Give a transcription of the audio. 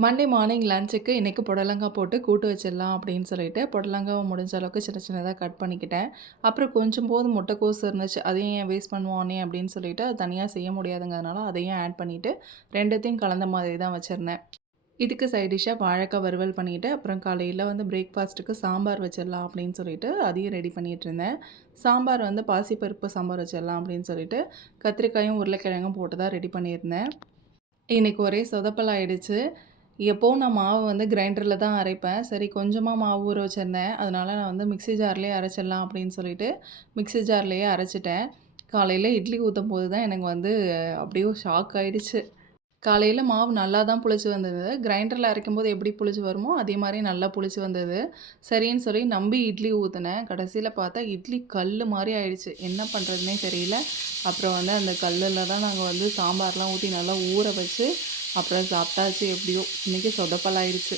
Monday morning லஞ்சுக்கு இன்றைக்கி புடலங்காய் போட்டு கூட்டு வச்சிடலாம் அப்படின்னு சொல்லிட்டு புடலங்காவை முடிஞ்ச அளவுக்கு சின்ன சின்னதாக கட் பண்ணிக்கிட்டேன். அப்புறம் கொஞ்சம் போது முட்டைக்கோஸ் இருந்துச்சு. அதையும் ஏன் வேஸ்ட் பண்ணுவானே அப்படின்னு சொல்லிட்டு அது தனியாக செய்ய முடியாதுங்கிறதுனால அதையும் ஆட் பண்ணிவிட்டு 2த்தையும் கலந்த மாதிரி தான் வச்சுருந்தேன். இதுக்கு சைட் டிஷ்ஷாக வாழைக்காய் வறுவல் பண்ணிவிட்டு அப்புறம் காலையில் பிரேக்ஃபாஸ்ட்டுக்கு சாம்பார் வச்சிடலாம் அப்படின்னு சொல்லிட்டு அதையும் ரெடி பண்ணிகிட்டு இருந்தேன். சாம்பார் பாசிப்பருப்பு சாம்பார் வச்சிடலாம் அப்படின்னு சொல்லிட்டு கத்திரிக்காயும் உருளைக்கிழங்கும் போட்டு தான் ரெடி பண்ணியிருந்தேன். இன்றைக்கி ஒரே சொதப்பல் ஆயிடுச்சு. எப்போவும் நான் மாவு கிரைண்டரில் தான் அரைப்பேன். சரி கொஞ்சமாக மாவு ஊற வச்சுருந்தேன். அதனால் நான் மிக்ஸி ஜார்லேயே அரைச்சிடலாம் அப்படின்னு சொல்லிட்டு மிக்ஸி ஜார்லேயே அரைச்சிட்டேன். காலையில் இட்லி ஊற்றும்போது தான் எனக்கு அப்படியே ஷாக் ஆகிடுச்சு. காலையில் மாவு நல்லா தான் புளிச்சு வந்தது. கிரைண்டரில் அரைக்கும்போது எப்படி புளிச்சு வருமோ அதே மாதிரி நல்லா புளிச்சு வந்தது. சரின்னு சொல்லி நம்பி இட்லி ஊற்றினேன். கடைசியில் பார்த்தா இட்லி கல் மாதிரி ஆயிடுச்சு. என்ன பண்ணுறதுனே தெரியல. அப்புறம் அந்த கல்லில் தான் நாங்கள் சாம்பார்லாம் ஊற்றி நல்லா ஊற வச்சு அப்புறம் சாப்பிட்டாச்சு எப்படியோ. இன்றைக்கி சொதப்பலாயிடுச்சு.